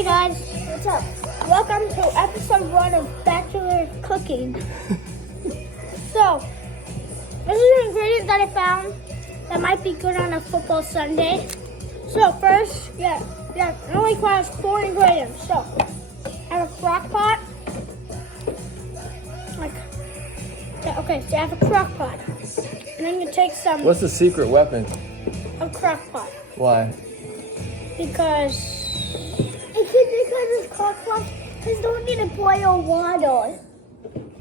Hey guys, what's up? Welcome to episode 1 of Bachelor Cooking. So, this is an ingredient that I found that might be good on a football Sunday. So first, it only requires 4 ingredients. So, I have a crock pot. So you have a crock pot. And then you take some... What's the secret weapon? A crock pot. Why? Because it's crock pot, you don't need to boil water.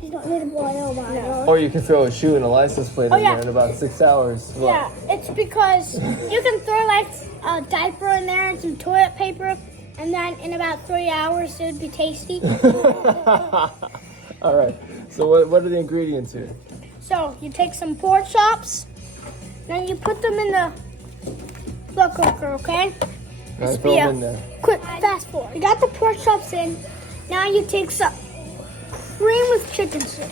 You don't need to boil water. No. Or you can throw a shoe and a license plate in yeah. there in about 6 hours. What? Yeah, it's because you can throw like a diaper in there and some toilet paper, and then in about 3 hours it would be tasty. All right. So what are the ingredients here? So you take some pork chops, then you put them in the slow cooker, okay? All right, throw them in there. Quick, fast forward. You got the pork chops in. Now you take some cream with chicken soup.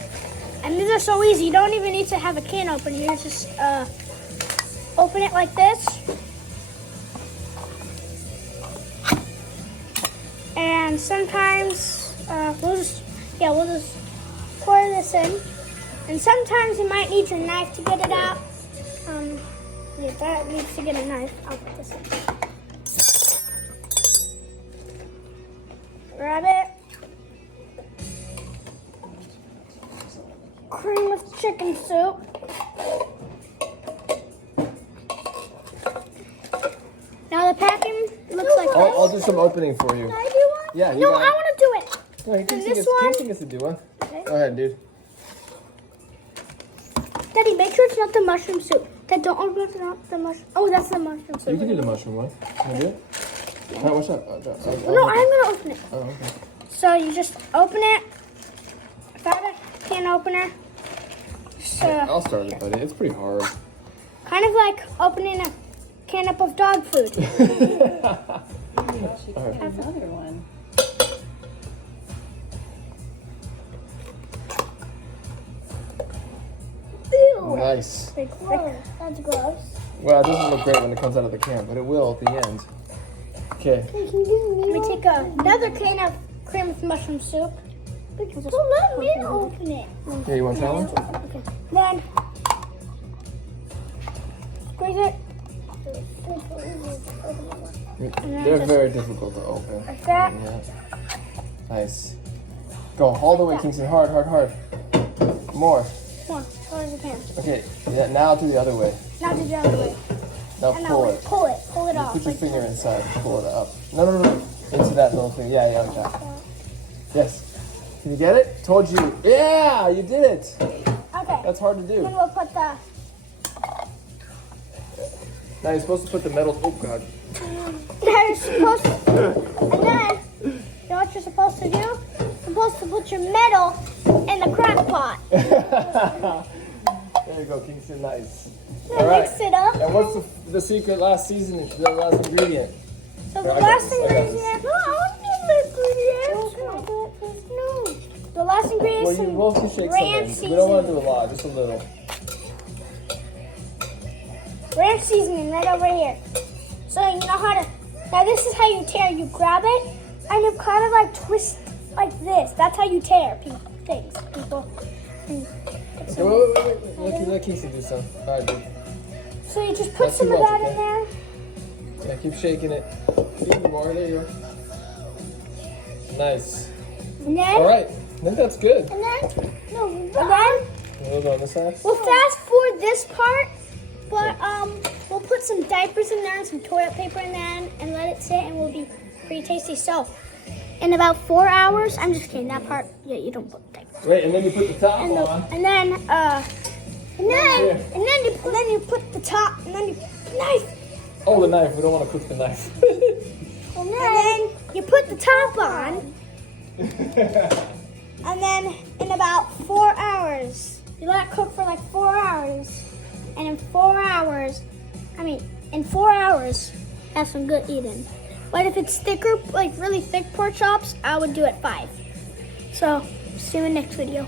And these are so easy. You don't even need to have a can opener. You just open it like this. And sometimes we'll just pour this in. And sometimes you might need your knife to get it out. That needs to get a knife. I'll put this in. Grab it. Cream with chicken soup. Now the packing looks like this. I'll do some opening for you. Can I do one? Yeah, you No, got I it. want to do it. No, he thinks this he one? gets to do one. Okay. Go ahead, dude. Daddy, make sure it's not the mushroom soup. Dad, don't open it, not the mushroom. Oh, that's the mushroom soup. You can do the mushroom one. Can I do it? All right, what's up? No, I'm going to open it. Oh, okay. So you just open it. Grab a can opener. I'll start it, buddy. It's pretty hard. Kind of like opening a can up of dog food. All right. Another one. Ew. Nice. Big frick. That's gross. Well, it doesn't look great when it comes out of the can, but it will at the end. Okay. Let me take another can of cream with mushroom soup. Well, let me open it. Yeah, you want that one? Okay. Then squeeze it. They're very difficult to open. Like that. Yeah. Nice. Go all the way, Kingston. Hard, hard, hard. More. Come on, as you can. Okay. Yeah. Now do the other way. Now do the other way. Now And pull now it. pull it off. Put your like finger that. inside. Pull it up. No. Into that little thing. Yeah, like that. Yes. Can you get it? Told you. Yeah, you did it. Okay. That's hard to do. Then we'll put the. Now you're supposed to put the metal. Oh God. You're supposed to, and then you know what you're supposed to do? You're supposed to put your metal in the crock pot. There you go, Kingston. Nice. Then All right. mix it up. And what's the secret last seasoning? The last ingredient? So the I got last this, I got this. ingredient. No, I want to do the ingredients. No. The last ingredient Well, is you some both can shake ranch some in. We don't want to seasoning. do a lot, just a little. Ranch seasoning right over here. So you know how to. Now this is how you tear. You grab it and you kind of like twist like this. That's how you tear things. People. Okay, wait. Let Kingston do some. All right, dude. So you just put Not some too of much, that in okay? there. Yeah, keep shaking it. Even more. There you go. Nice. And then. All right. I think that's good. And then. No. And then. We'll go on this side. We'll fast forward this part, but we'll put some diapers in there and some toilet paper in there and let it sit, and we'll be pretty tasty. So, in about 4 hours, I'm just kidding. That part, yeah, you don't put diapers. Wait, and then you put the top And on. then you put the top, and then you put the knife, Oh, the knife. We don't want to cook the knife. and then you put the top on, and then in about 4 hours, you let it cook for like 4 hours, and in 4 hours, have some good eating. But if it's thicker, like really thick pork chops, I would do it 5. So, see you in the next video.